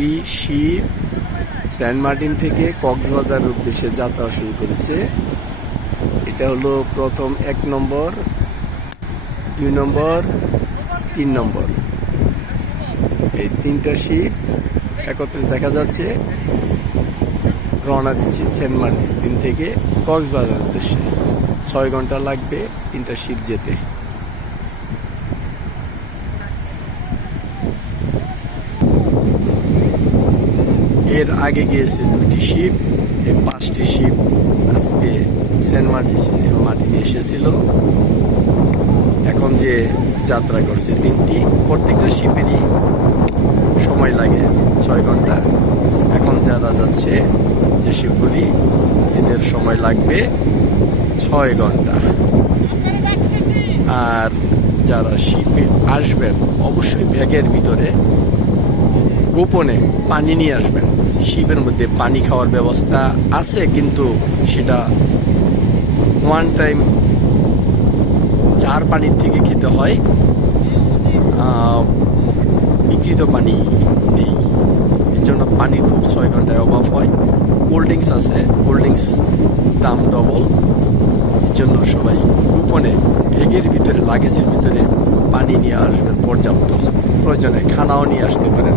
দুটি sheep Saint Martin থেকে কক্সবাজারের উদ্দেশ্যে যাত্রা শুরু করেছে। এটা হলো প্রথম 1 নম্বর, 2 নম্বর, 3 নম্বর। এই 3টা শিপ একত্রে দেখা যাচ্ছে রওনা দিচ্ছে সেন্ট মার্টিন থেকে কক্সবাজারের উদ্দেশ্যে। 6 ঘন্টা লাগবে 3টা শিপ যেতে। এর আগে গিয়েছে 2টি শিপ, এই 5টি শিপ আজকে সেন্ট মার্টিনে এসেছিল। এখন যে যাত্রা করছে 3টি, প্রত্যেকটা শিপেরই সময় লাগে 6 ঘন্টা। এখন যারা যাচ্ছে যে শিপগুলি, এদের সময় লাগবে 6 ঘন্টা। আর যারা শিপে আসবেন অবশ্যই ব্যাগের ভিতরে গোপনে পানি নিয়ে আসবেন। শিপের মধ্যে পানি খাওয়ার ব্যবস্থা আছে, কিন্তু সেটা ওয়ান টাইম চার পানির থেকে খেতে হয়, বিকৃত পানি নেই। এর জন্য পানি খুব 6 ঘন্টায় অভাব হয়। কোল্ড ড্রিঙ্কস আছে, কোল্ড ড্রিঙ্কস দাম ডবল। এর জন্য সবাই গোপনে ব্যাগের ভিতরে, লাগেজের ভিতরে পানি নিয়ে আসবেন পর্যাপ্ত। প্রয়োজনে খানাও নিয়ে আসতে পারেন।